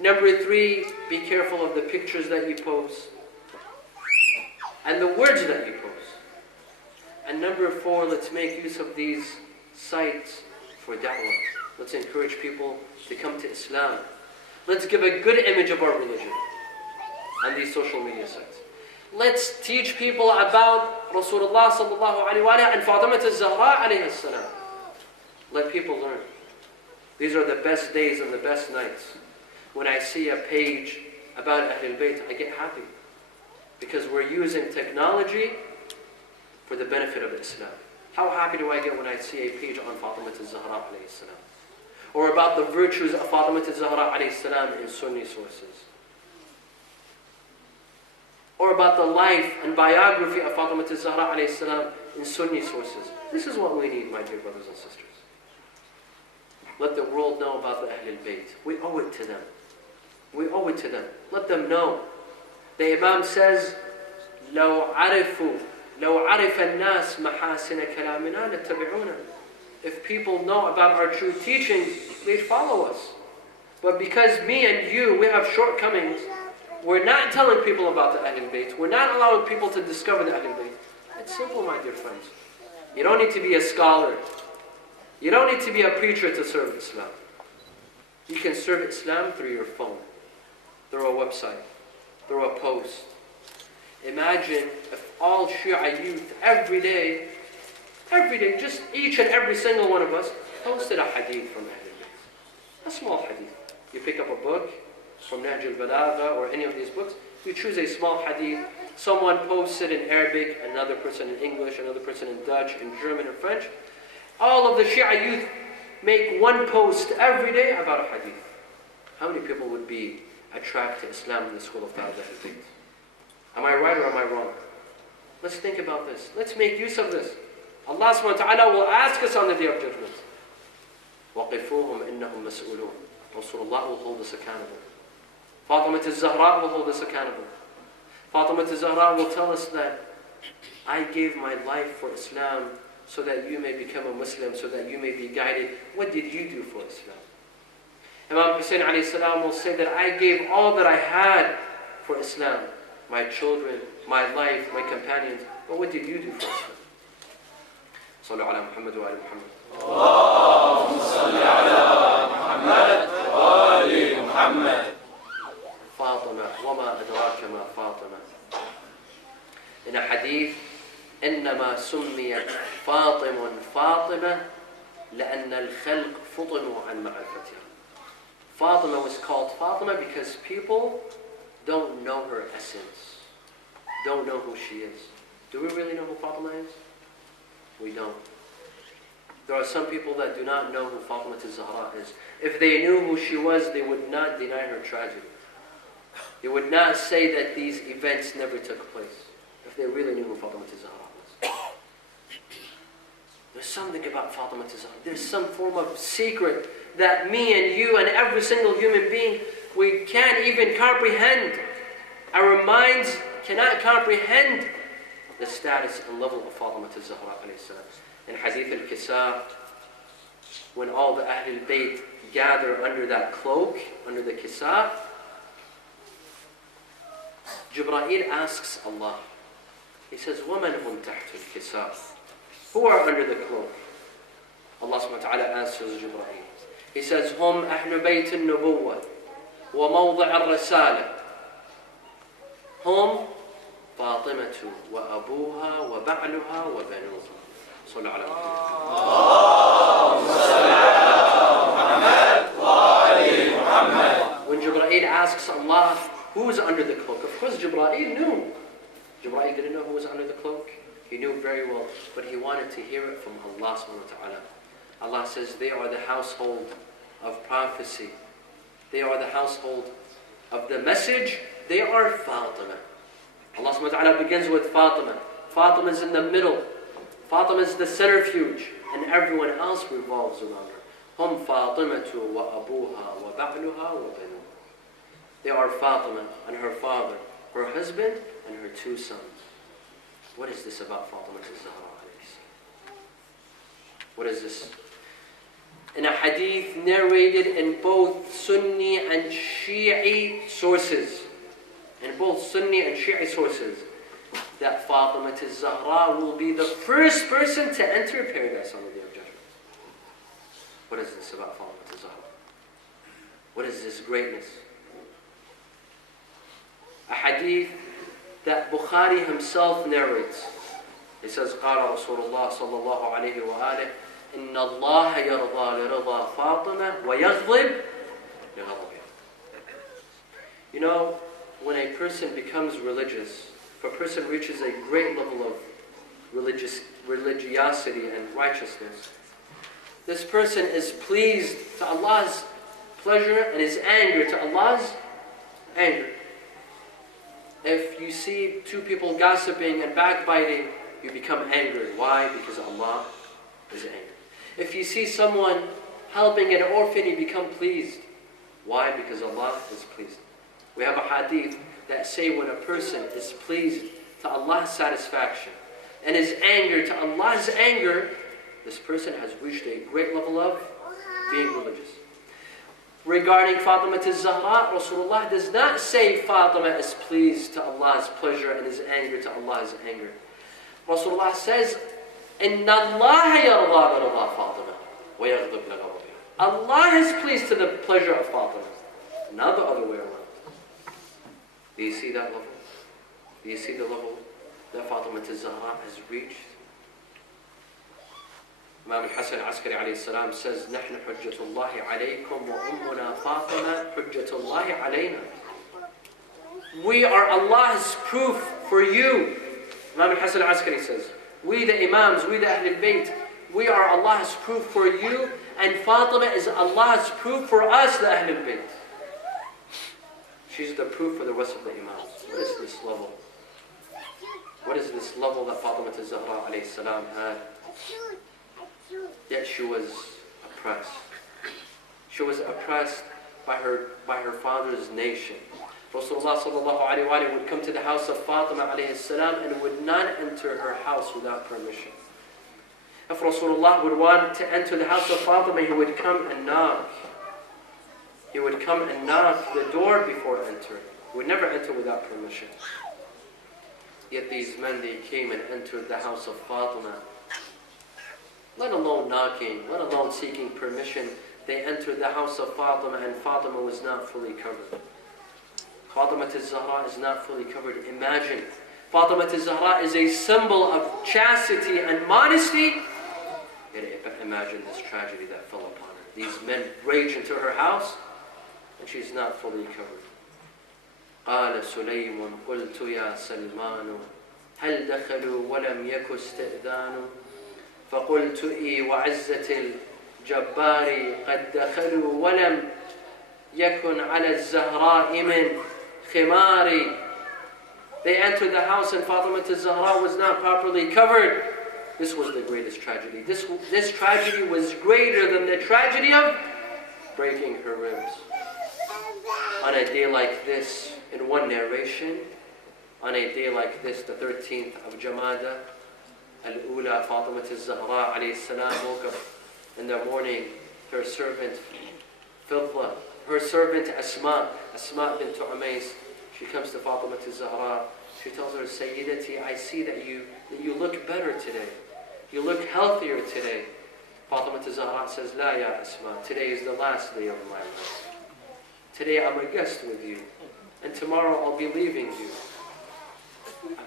Number three, be careful of the pictures that you post and the words that you post. And number four, let's make use of these sites for da'wah. Let's encourage people to come to Islam. Let's give a good image of our religion on these social media sites. Let's teach people about Rasulullah sallallahu alaihi wa and Fatimah al-Zahra alayhi salam. Let people learn. These are the best days and the best nights. When I see a page about Ahlul Bayt, I get happy. Because we're using technology for the benefit of Islam. How happy do I get when I see a page on Fatimah al-Zahra alayhi salam? Or about the virtues of Fatimah al-Zahra alayhi salam in Sunni sources. Or about the life and biography of Fatimah al-Zahra alayhi salam in Sunni sources. This is what we need, my dear brothers and sisters. Let the world know about the Ahlul Bayt. We owe it to them. We owe it to them. Let them know. The Imam says, لو عرف الناس محاسن كلامنا لاتبعونا. if people know about our true teachings, they'd follow us. But because me and you, we have shortcomings, we're not telling people about the Ahlul Bayt. We're not allowing people to discover the Ahlul Bayt. It's simple, my dear friends. You don't need to be a scholar. You don't need to be a preacher to serve Islam. You can serve Islam through your phone, through a website, through a post. Imagine if all Shia youth every day, just each and every single one of us posted a hadith from Ahlul Bayt. A small hadith. You pick up a book from Nahj al-Balagha or any of these books, you choose a small hadith. Someone posts it in Arabic, another person in English, another person in Dutch, in German, and French. All of the Shia youth make one post every day about a hadith. How many people would be attracted to Islam in the school of thought of Ahlul Bayt? Am I right or am I wrong? Let's think about this. Let's make use of this. Allah subhanahu wa ta'ala will ask us on the Day of Judgment. وَقِفُوهُمْ إِنَّهُمْ مَسْئُولُونَ. Rasulullah will hold us accountable. Fatima al-Zahra will hold us accountable. Fatima al-Zahra will tell us that I gave my life for Islam so that you may become a Muslim, so that you may be guided. What did you do for Islam? Imam Hussein alayhi salam will say that I gave all that I had for Islam. My children, my life, my companions. But what did you do for Islam? Sallu ala Muhammad wa ala Muhammad. اللهم صل على محمد وآل محمد. Fatima, وما أدراك ما فاطمة. In a hadith, إنما سميت فاطم فاطمة لأن الخلق فطنوا عن معرفتها. Fatima was called Fatima because people don't know her essence, don't know who she is. Do we really know who Fatima is? We don't. There are some people that do not know who Fatima al-Zahra is. If they knew who she was, they would not deny her tragedy. They would not say that these events never took place, if they really knew who Fatima al-Zahra was. There's something about Fatima al-Zahra. There's some form of secret that me and you and every single human being, we can't even comprehend. Our minds cannot comprehend the status and level of Fatima al-Zahra alayhi salam. In Hadith al-Kisa, when all the Ahlul Bayt gather under that cloak, under the Kisa, Jibreel asks Allah. He says, وَمَنْ هُمْ تَحْتُ الْكِسَى? Who are under the cloak? Allah subhanahu wa ta'ala answers Jibreel. He says, هُمْ أَهْلُ بَيْتِ النُّبُوَّةِ وَمَوْضِعَ الرَّسَالَةِ هُمْ فاطمة وأبوها وبعلها وبنوها. صلى على محمد. When Jibreel asks Allah, who is under the cloak? Of course Jibreel knew. Jibreel didn't know who was under the cloak. He knew very well, but he wanted to hear it from Allah subhanahu wa ta'ala. Allah says, they are the household of prophecy. They are the household of the message. They are Fatima. Allah subhanahu wa ta'ala begins with Fatima. Fatima is in the middle. Fatima is the centrifuge, and everyone else revolves around her. Hum Fatimatu wa abuha wa ba'luha wa banu. They are Fatima and her father, her husband, and her two sons. What is this about Fatima al-Zahra? What is this? In a hadith narrated in both Sunni and Shi'i sources, that Fatima al-Zahra will be the first person to enter paradise on the Day of Judgment. What is this about Fatima al-Zahra? What is this greatness? A hadith that Bukhari himself narrates. He says, قال رسول الله صلى الله عليه وآله إن الله يرضى لرضى فاطمة ويغضب لغضبها. You know, when a person becomes religious, if a person reaches a great level of religiosity and righteousness, this person is pleased to Allah's pleasure and is angry to Allah's anger. If you see two people gossiping and backbiting, you become angry. Why? Because Allah is angry. If you see someone helping an orphan, you become pleased. Why? Because Allah is pleased. We have a hadith that say when a person is pleased to Allah's satisfaction and is angered to Allah's anger, this person has reached a great level of being religious. Regarding Fatima al-Zahra, Rasulullah does not say Fatima is pleased to Allah's pleasure and is angry to Allah's anger. Rasulullah says, إِنَّ اللَّهَ يَرْضَى بِرِضَى فَاطِمَةٍ وَيَغْضِبْ لِغَضَبِهَا. Allah is pleased to the pleasure of Fatima, not the other way around. Do you see that level? Do you see the level that Fatima al-Zahra has reached? Imam Hussein Qazwini says, نحن حجة الله عليكم وأمنا فاطمة حجة الله علينا. We are Allah's proof for you. Imam Hussein Qazwini says, we the Imams, we the Ahlul Bayt, we are Allah's proof for you, and Fatima is Allah's proof for us, the Ahlul Bayt. She's the proof for the rest of the Imams. What is this level? What is this level that Fatima al-Zahra alayhi salam had? Yet she was oppressed. She was oppressed by her father's nation. Rasulullah sallallahu alayhi wa would come to the house of Fatima alayhi salam and would not enter her house without permission. If Rasulullah would want to enter the house of Fatima, he would come and knock. He would come and knock the door before entering. He would never enter without permission. Yet these men, they came and entered the house of Fatima. Let alone knocking, let alone seeking permission, they entered the house of Fatima, and Fatima was not fully covered. Fatima al-Zahra is not fully covered. Imagine, Fatima al-Zahra is a symbol of chastity and modesty. Imagine this tragedy that fell upon her. These men rage into her house, and she's not fully covered. قال سليم قلت يا سلمان هل دخلوا ولم يك استئذان فقلت إي وعزة الجبار قد دخلوا ولم يكن على الزهراء من خماري. They entered the house and Fatima al-Zahra was not properly covered. This was the greatest tragedy. This tragedy was greater than the tragedy of breaking her ribs. On a day like this, in one narration, on a day like this, the 13th of Jamada al-Ula, Fatima al-Zahra alayhi salam woke up in the morning. Her servant Fidla, her servant Asma bint Umays, she comes to Fatima al-Zahra. She tells her, Sayyidati, I see that you look better today. You look healthier today. Fatima al-Zahra says, La ya Asma, today is the last day of my life. Today I'm a guest with you, and tomorrow I'll be leaving you.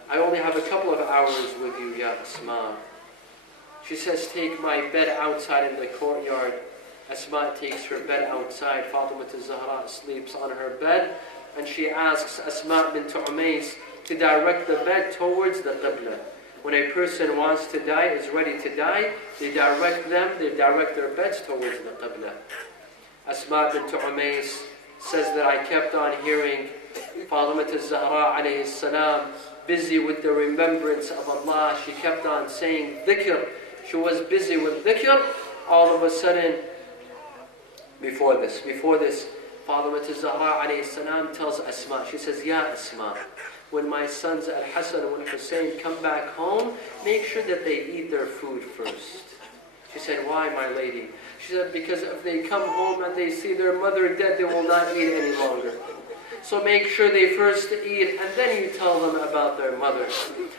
I only have a couple of hours with you, Ya Asma. She says, take my bed outside in the courtyard. Asma takes her bed outside. Fatima al-Zahra sleeps on her bed, and she asks Asma bint Umays to direct the bed towards the Qibla. When a person wants to die, is ready to die, they direct their beds towards the Qibla. Asma bint Umays says that I kept on hearing Fatima al-Zahra alayhi salam busy with the remembrance of Allah. She kept on saying dhikr. She was busy with dhikr. All of a sudden, before this, Fatima al-Zahra alayhi salam tells Asma, she says, Ya Asma, when my sons Al-Hassan and Hussein come back home, make sure that they eat their food first. She said, why, my lady? She said, because if they come home and they see their mother dead, they will not eat any longer. So make sure they first eat, and then you tell them about their mother.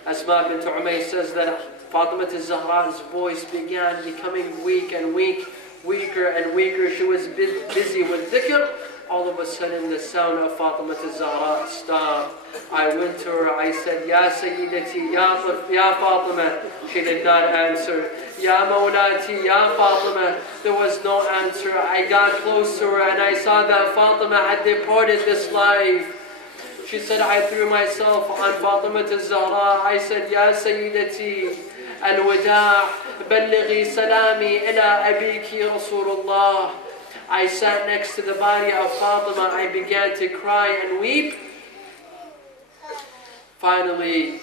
Asma bint Umays says that Fatima al-Zahra's voice began becoming weak and weaker and weaker. She was busy with dhikr. All of a sudden, the sound of Fatima al-Zahra stopped. I went to her, I said, Ya Sayyidati, Ya Fatima. She did not answer. Ya Mawlati, Ya Fatima. There was no answer. I got close to her and I saw that Fatima had departed this life. She said, I threw myself on Fatima al-Zahra. I said, Ya Sayyidati, Al-Wada' Ballighi Salami ila Abiki Rasulullah. I sat next to the body of Fatima. I began to cry and weep. Finally,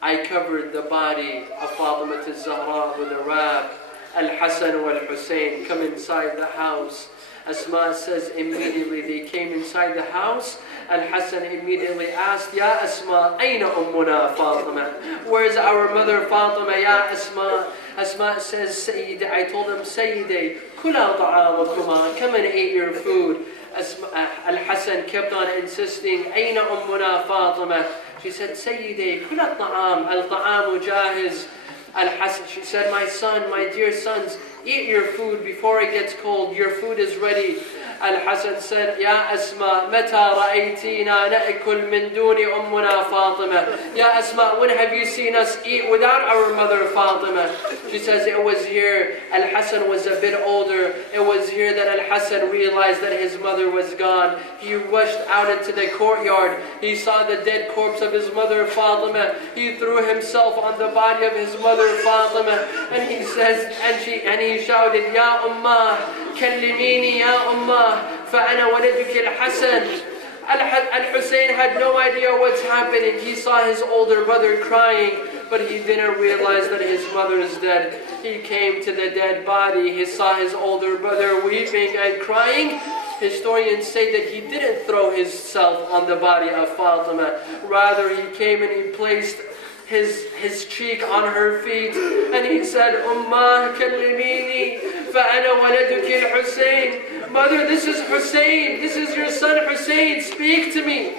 I covered the body of Fatima al-Zahra with a wrap. Al-Hassan and Al-Hussein come inside the house. Asma says immediately they came inside the house. Al-Hassan immediately asked, Ya Asma, Aina Ummuna Fatima? Where's our mother Fatima, Ya Asma? Asma says, Sayyidi, I told him, Sayyidi, Kula ta'amakuma, come and eat your food. Al-Hassan kept on insisting, Aina Ummuna Fatima? She said, Sayyidi, Kula ta'am, al-ta'amu jahiz. Al-Hassan, she said, my son, my dear sons, eat your food before it gets cold. Your food is ready. Al-Hassan said, Ya Asma, mata ra'aytina na'kul min duni ummuna Fatima. Ya Asma, when have you seen us eat without our mother Fatima? She says, it was here. Al-Hassan was a bit older. It was here that Al-Hassan realized that his mother was gone. He rushed out into the courtyard. He saw the dead corpse of his mother Fatima. He threw himself on the body of his mother Fatima. And he says, and he shouted, Ya Ummah, kallimini Ya Ummah, fa'ana waladuki al-Hassan. Al-Hussein had no idea what's happening. He saw his older brother crying, but he didn't realize that his mother is dead. He came to the dead body. He saw his older brother weeping and crying. Historians say that he didn't throw himself on the body of Fatima. Rather, he came and he placed his cheek on her feet, and he said, Ummah kallimini fa'ana waladuki al-Hussein. Mother, this is Hussein. This is your son Hussein. Speak to me.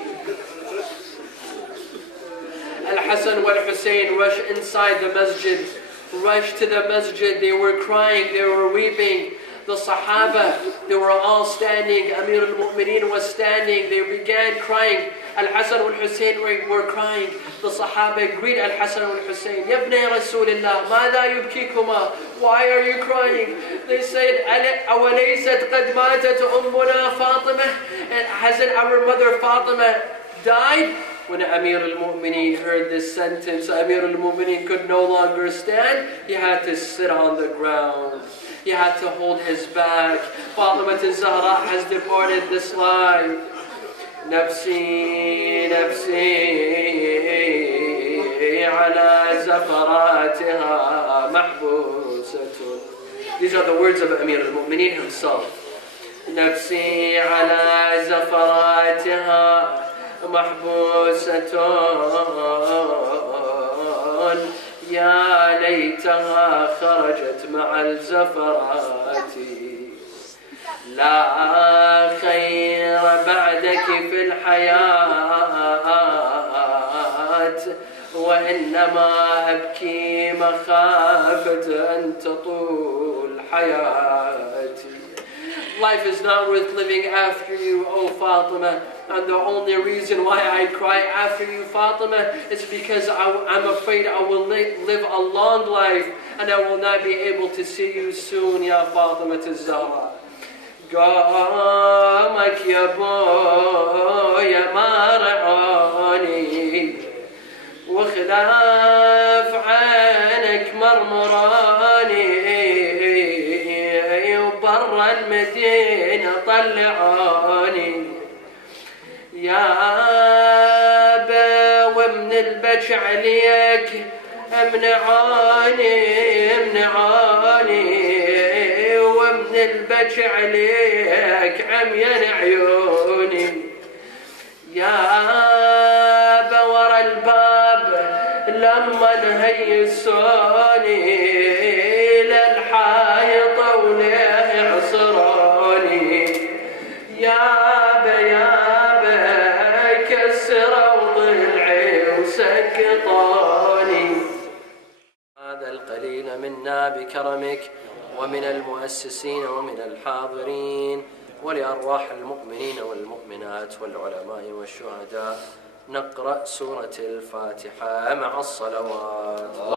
Al-Hassan wal Hussein rushed inside the masjid. Rushed to the masjid. They were crying. They were weeping. The Sahaba, they were all standing. Amir al-Mu'mineen was standing. They began crying. Al-Hassan wal-Hussein were crying. The Sahaba greet Al-Hassan wal-Hussein. Yabna Rasulillah, mada yubkikuma? Why are you crying? They said, Awalaysat qad matat ummuna Fatima? And hasn't our mother Fatima died? When Amir al-Mu'mineen heard this sentence, Amir al-Mu'mineen could no longer stand. He had to sit on the ground. He had to hold his back. Fatima al-Zahra has departed this life. Nafsi, nafsi, ala zafaratiha mahbusatun. These are the words of Amir al-Mu'mineen himself. Nafsi, ala zafaratiha محبوسة يا ليتها خرجت مع الزفرات لا خير بعدك في الحياة وإنما أبكي مخافة أن تطول حياتي. Life is not worth living after you, O Fatima. And the only reason why I cry after you, Fatima, is because I'm afraid I will live a long life and I will not be able to see you soon, Ya Fatima al-Zahra. قامك يا بويا ما رعوني وخلاف عينك مرمراني وبرا المدينة طلعوني يا ومن البج عليك امنعوني ومن البج عليك عميان عيوني يا ورا الباب لما نهيسوني للحايط وليه عصروني يا هذا القليل منا بكرمك ومن المؤسسين ومن الحاضرين ولأرواح المؤمنين والمؤمنات والعلماء والشهداء نقرأ سورة الفاتحة مع الصلوات.